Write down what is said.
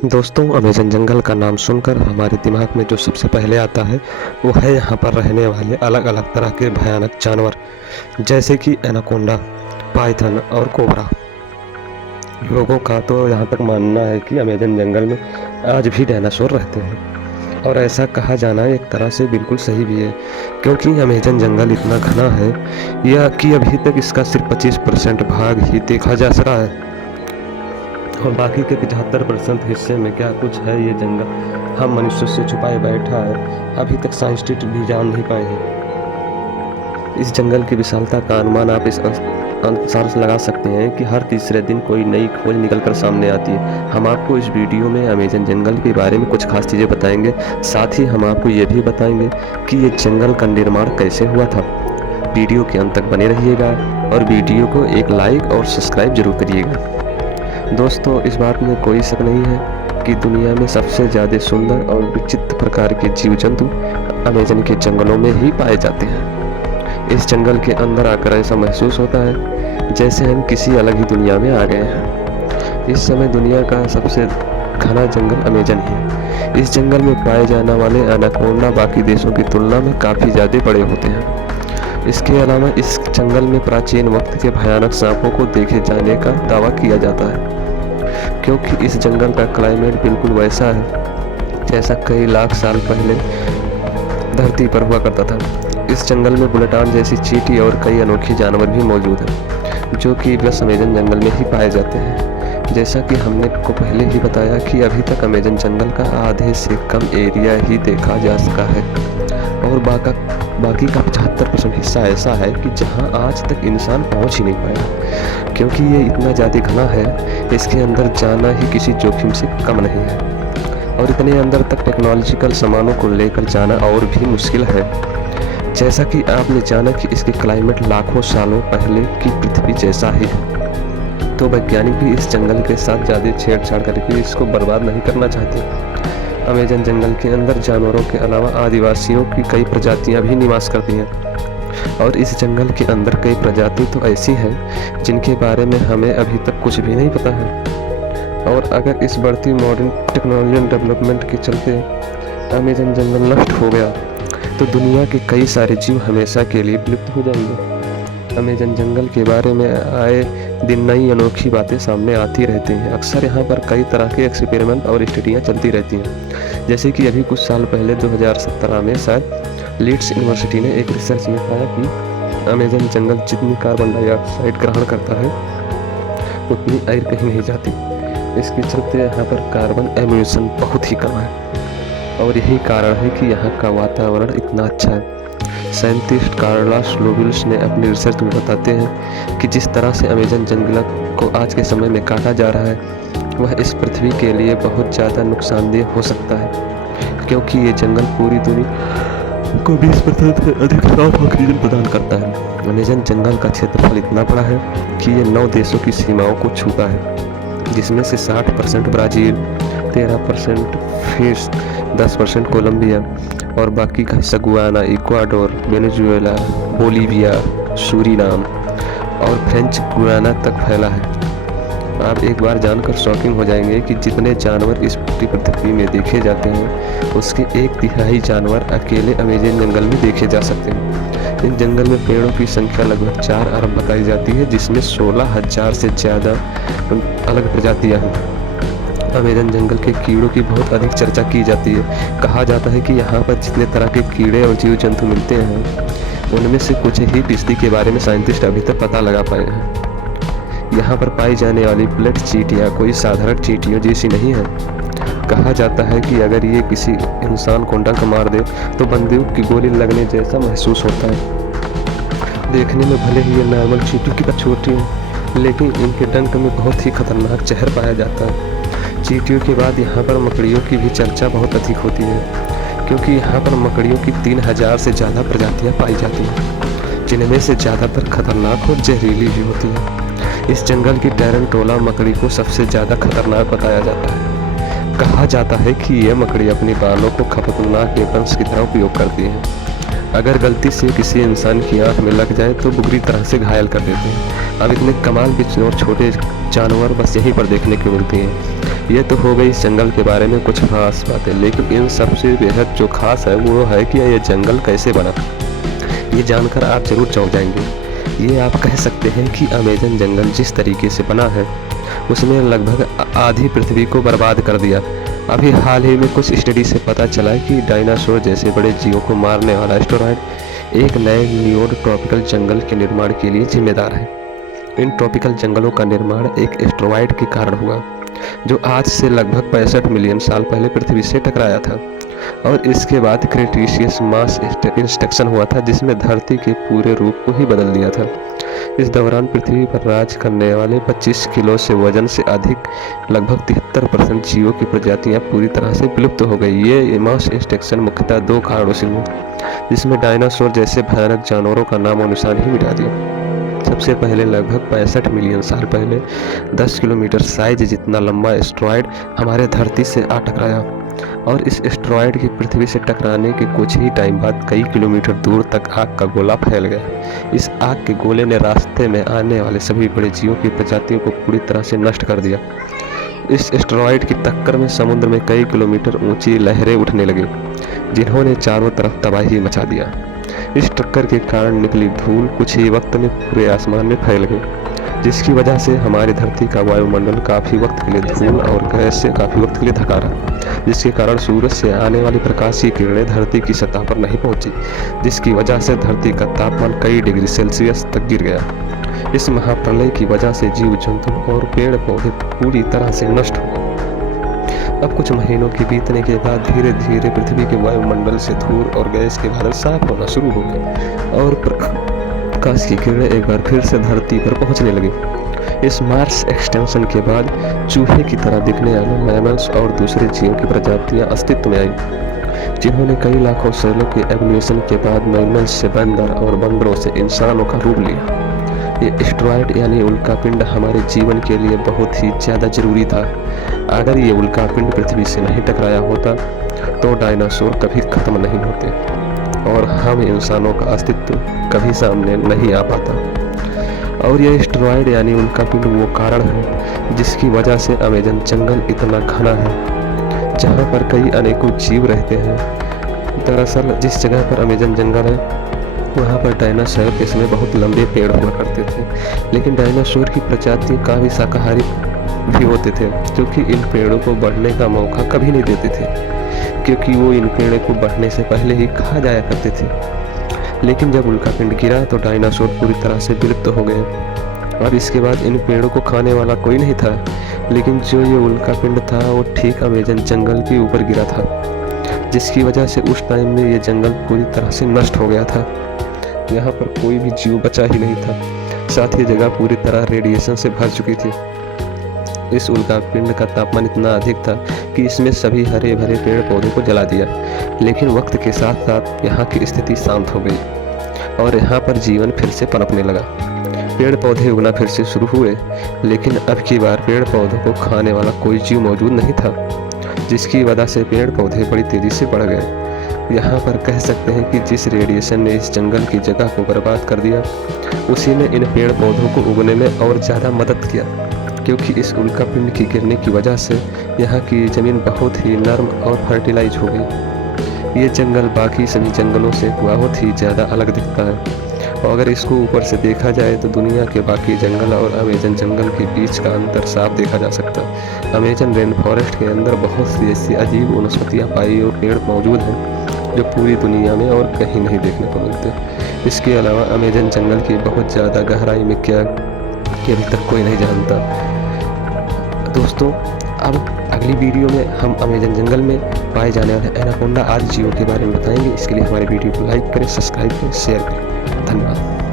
दोस्तों, अमेज़न जंगल का नाम सुनकर हमारे दिमाग में जो सबसे पहले आता है वो है यहाँ पर रहने वाले अलग अलग तरह के भयानक जानवर, जैसे कि एनाकोंडा, पाइथन और कोबरा। लोगों का तो यहाँ तक मानना है कि अमेज़न जंगल में आज भी डायनासोर रहते हैं, और ऐसा कहा जाना एक तरह से बिल्कुल सही भी है, क्योंकि अमेज़न जंगल इतना घना है या कि अभी तक इसका सिर्फ 25% भाग ही देखा जा सका है, और बाकी के 75% हिस्से में क्या कुछ है ये जंगल हम मनुष्य से छुपाए बैठा है, अभी तक साइंटिस्ट भी जान नहीं पाए हैं। इस जंगल की विशालता का अनुमान आप इस अनुसार से लगा सकते हैं कि हर तीसरे दिन कोई नई खोज निकल कर सामने आती है। हम आपको इस वीडियो में अमेज़न जंगल के बारे में कुछ खास चीज़ें बताएंगे, साथ ही हम आपको ये भी बताएंगे कि ये जंगल का निर्माण कैसे हुआ था। वीडियो के अंत तक बने रहिएगा और वीडियो को एक लाइक और सब्सक्राइब जरूर करिएगा। दोस्तों, इस बात में कोई शक नहीं है कि दुनिया में सबसे ज़्यादा सुंदर और विचित्र प्रकार के जीव जंतु अमेज़न के जंगलों में ही पाए जाते हैं। इस जंगल के अंदर आकर ऐसा महसूस होता है जैसे हम किसी अलग ही दुनिया में आ गए हैं। इस समय दुनिया का सबसे घना जंगल अमेज़न है। इस जंगल में पाए जाने वाले एनाकोंडा बाकी देशों की तुलना में काफ़ी ज़्यादा बड़े होते हैं। इसके अलावा इस जंगल में प्राचीन वक्त के भयानक सांपों को देखे जाने का दावा किया जाता है, क्योंकि इस जंगल का क्लाइमेट बिल्कुल वैसा है जैसा कई लाख साल पहले धरती पर हुआ करता था। इस जंगल में बुलेटान जैसी चींटी और कई अनोखे जानवर भी मौजूद हैं, जो कि बस अमेज़न जंगल में ही पाए जाते हैं। जैसा कि हमने को पहले ही बताया कि अभी तक अमेज़न जंगल का आधे से कम एरिया ही देखा जा सका है, और बाकी का 75% हिस्सा ऐसा है कि जहां आज तक इंसान पहुंच ही नहीं पाया, क्योंकि ये इतना ज़्यादा घना है, इसके अंदर जाना ही किसी जोखिम से कम नहीं है, और इतने अंदर तक टेक्नोलॉजिकल सामानों को लेकर जाना और भी मुश्किल है। जैसा कि आपने जाना कि इसके क्लाइमेट लाखों सालों पहले की पृथ्वी जैसा ही है, तो वैज्ञानिक भी इस जंगल के साथ ज़्यादा छेड़छाड़ करके इसको बर्बाद नहीं करना चाहते। अमेज़न जंगल के अंदर जानवरों के अलावा आदिवासियों की कई प्रजातियां भी निवास करती हैं, और इस जंगल के अंदर कई प्रजाति तो ऐसी हैं जिनके बारे में हमें अभी तक कुछ भी नहीं पता है। और अगर इस बढ़ती मॉडर्न टेक्नोलॉजी डेवलपमेंट के चलते अमेज़न जंगल नष्ट हो गया तो दुनिया के कई सारे जीव हमेशा के लिए विलुप्त हो जाएंगे। अमेज़न जंगल के बारे में आए दिन नई अनोखी बातें सामने आती रहती हैं। अक्सर यहाँ पर कई तरह के एक्सपेरिमेंट और स्टडियाँ चलती रहती हैं, जैसे कि अभी कुछ साल पहले 2017 में शायद लीड्स यूनिवर्सिटी ने एक रिसर्च में पाया कि अमेज़न जंगल जितनी कार्बन डाइऑक्साइड ग्रहण करता है उतनी एयर कहीं नहीं जाती। इसके चलते यहाँ पर कार्बन एमिशन बहुत ही कम है, और यही कारण है कि यहाँ का वातावरण इतना अच्छा है। साइंटिस्ट कार्लोस लोबिल्स ने अपनी रिसर्च में बताते हैं कि जिस तरह से अमेज़न जंगल को आज के समय में काटा जा रहा है वह इस पृथ्वी के लिए बहुत ज़्यादा नुकसानदेह हो सकता है, क्योंकि ये जंगल पूरी दुनिया को 20% से अधिक साफ ऑक्सीजन प्रदान करता है। अमेज़न जंगल का क्षेत्रफल इतना बड़ा है कि ये 9 देशों की सीमाओं को छूता है, जिसमें से 60% ब्राज़ील, 13% फिर 10% कोलंबिया, और बाकी का हिस्सा Guyana, Ecuador, Venezuela, Bolivia, Suriname और फ्रेंच गुयाना तक फैला है। आप एक बार जानकर शॉकिंग हो जाएंगे कि जितने जानवर इस पूरी पृथ्वी में देखे जाते हैं उसके 1/3 जानवर अकेले अमेज़न जंगल में देखे जा सकते हैं। इन जंगल में पेड़ों की संख्या लगभग 4 अरब बताई जाती है, जिसमें 16,000 से ज़्यादा अलग प्रजातियाँ हैं। अमेज़न जंगल के कीड़ों की बहुत अधिक चर्चा की जाती है। कहा जाता है कि यहाँ पर जितने तरह के कीड़े और जीव जंतु मिलते हैं उनमें से कुछ ही फीसदी के बारे में साइंटिस्ट अभी तक पता लगा पाए हैं। यहाँ पर पाई जाने वाली ब्लड चींटियाँ कोई साधारण चींटियों जैसी नहीं है। कहा जाता है कि अगर ये किसी इंसान को डंक मार दे तो बंदूक की गोली लगने जैसा महसूस होता है। देखने में भले ही ये नॉर्मल चींटी की तरह छोटी हो, लेकिन इनके डंक में बहुत ही खतरनाक जहर पाया जाता है। चींटियों के बाद यहाँ पर मकड़ियों की भी चर्चा बहुत अधिक होती है, क्योंकि यहाँ पर मकड़ियों की 3000 से ज़्यादा प्रजातियाँ पाई जाती हैं, जिनमें से ज़्यादातर खतरनाक और जहरीली भी होती हैं। इस जंगल की टैरंटोला मकड़ी को सबसे ज़्यादा खतरनाक बताया जाता है। कहा जाता है कि यह मकड़ी अपने बालों को खतरनाक वेपन्स की तरह उपयोग करती है। अगर गलती से किसी इंसान की आंख में लग जाए तो बुरी तरह से घायल कर देते हैं। अब इतने कमाल के और छोटे जानवर बस यहीं पर देखने को मिलते हैं। ये तो हो गई इस जंगल के बारे में कुछ खास बातें, लेकिन इन सबसे बेहद जो खास है वो है कि ये जंगल कैसे बना। ये जानकर आप जरूर चौंक जाएंगे। ये आप कह सकते हैं कि अमेज़न जंगल जिस तरीके से बना है उसने लगभग आधी पृथ्वी को बर्बाद कर दिया। अभी हाल ही में कुछ स्टडी से पता चला कि डायनासोर जैसे बड़े जीवों को मारने वाला एस्टेरॉयड एक नए न्यूड ट्रॉपिकल जंगल के निर्माण के लिए जिम्मेदार है। इन ट्रॉपिकल जंगलों का निर्माण एक एस्टेरॉयड के कारण हुआ जो आज से लगभग 65 मिलियन साल पहले पृथ्वी से टकराया था, और इसके बाद क्रेटेशियस मास एक्सटिंक्शन हुआ था जिसमें धरती के पूरे रूप को ही बदल दिया था। इस दौरान पृथ्वी पर राज करने वाले 25 किलो से वजन से अधिक लगभग 73% जीवों की प्रजातियां पूरी तरह से विलुप्त हो गई। ये मास एक्सटिंक्शन मुख्यतः 2 कारणों से हुआ, जिसमें डायनासोर जैसे भयानक जानवरों का नामो निशान ही मिटा दिया। सबसे पहले लगभग 65 मिलियन साल पहले 10 किलोमीटर साइज जितना लंबा एस्टेरॉयड हमारे धरती से आ टकराया, और इस एस्टेरॉयड के पृथ्वी से टकराने के कुछ ही टाइम बाद कई किलोमीटर दूर तक आग का गोला फैल गया। इस आग के गोले ने रास्ते में आने वाले सभी बड़े जीवों की प्रजातियों को पूरी तरह से नष्ट कर दिया। इस एस्टेरॉयड की टक्कर में समुद्र में कई किलोमीटर ऊंची लहरें उठने लगी, जिन्होंने चारों तरफ तबाही मचा दिया। इस टक्कर के कारण निकली धूल कुछ ही वक्त में पूरे आसमान में फैल गई, जिसकी वजह से हमारी धरती का वायुमंडल काफ़ी वक्त के लिए धूल और गैस से काफ़ी वक्त के लिए ढका रहा, जिसके कारण सूरज से आने वाली प्रकाश की किरणें धरती की सतह पर नहीं पहुंची, जिसकी वजह से धरती का तापमान कई डिग्री सेल्सियस तक गिर गया। इस महाप्रलय की वजह से जीव जंतु और पेड़ पौधे पूरी तरह से नष्ट हो गए। अब कुछ महीनों के बीतने के बाद धीरे धीरे पृथ्वी के वायुमंडल से धूल और गैस के बादल साफ होना शुरू हो गए और प्रकाश की किरणें एक बार फिर से धरती पर पहुंचने लगी। इस मार्स एक्सटेंशन के बाद चूहे की तरह दिखने वाले मैमल्स और दूसरे जीवों की प्रजातियां अस्तित्व में आई, जिन्होंने कई लाखों सालों के एवोल्यूशन के बाद मैमल्स से बंदर और बंदरों से इंसानों का रूप लिया। ये एस्टेरॉयड यानी उल्कापिंड हमारे जीवन के लिए बहुत ही ज़्यादा ज़रूरी था। अगर ये उल्कापिंड पृथ्वी से नहीं टकराया होता तो डायनासोर कभी ख़त्म नहीं होते और हम इंसानों का अस्तित्व कभी सामने नहीं आ पाता। और यह एस्टेरॉयड यानी उल्कापिंड वो कारण है जिसकी वजह से अमेज़न जंगल इतना घना है, जहाँ पर कई अनेकों जीव रहते हैं। दरअसल जिस जगह पर अमेज़न जंगल है वहाँ पर डायनासोर के समय बहुत लंबे पेड़ हुआ करते थे, लेकिन डायनासोर की प्रजाति काफ़ी शाकाहारी भी होते थे, क्योंकि इन पेड़ों को बढ़ने का मौका कभी नहीं देते थे, क्योंकि वो इन पेड़ों को बढ़ने से पहले ही खा जाया करते थे। लेकिन जब उल्कापिंड गिरा तो डायनासोर पूरी तरह से विलुप्त हो गए और इसके बाद इन पेड़ों को खाने वाला कोई नहीं था। लेकिन जो ये उल्कापिंड था वो ठीक अमेज़न जंगल के ऊपर गिरा था, जिसकी वजह से उस टाइम में ये जंगल पूरी तरह से नष्ट हो गया था। यहाँ पर कोई भी जीव बचा ही नहीं था, साथ ही जगह पूरी तरह रेडिएशन से भर चुकी थी। इस उल्कापिंड का तापमान इतना अधिक था कि इसमें सभी हरे भरे पेड़ पौधों को जला दिया, लेकिन वक्त के साथ साथ यहाँ की स्थिति शांत हो गई और यहाँ पर जीवन फिर से पनपने लगा। पेड़ पौधे उगना फिर से शुरू हुए, लेकिन अब की बार पेड़ पौधों को खाने वाला कोई जीव मौजूद नहीं था, जिसकी वजह से पेड़ पौधे बड़ी तेज़ी से बढ़ गए। यहाँ पर कह सकते हैं कि जिस रेडिएशन ने इस जंगल की जगह को बर्बाद कर दिया, उसी ने इन पेड़ पौधों को उगने में और ज़्यादा मदद किया, क्योंकि इस उल्कापिंड की गिरने की वजह से यहाँ की ज़मीन बहुत ही नर्म और फर्टिलाइज हो गई। ये जंगल बाकी सभी जंगलों से बहुत ही ज़्यादा अलग दिखता है, और अगर इसको ऊपर से देखा जाए तो दुनिया के बाकी जंगल और अमेज़न जंगल के बीच का अंतर साफ देखा जा सकता है। अमेज़न रेन फॉरेस्ट के अंदर बहुत सी ऐसी अजीब वनस्पतियाँ पाई और पेड़ मौजूद हैं जो पूरी दुनिया में और कहीं नहीं देखने को मिलते। इसके अलावा अमेज़न जंगल की बहुत ज़्यादा गहराई में क्या कि अभी तक कोई नहीं जानता। दोस्तों, अब अगली वीडियो में हम अमेज़न जंगल में पाए जाने वाले एनाकोंडा आदि जीवों के बारे में बताएंगे। इसके लिए हमारे वीडियो को लाइक करें, सब्सक्राइब करें, शेयर करें। धन्यवाद।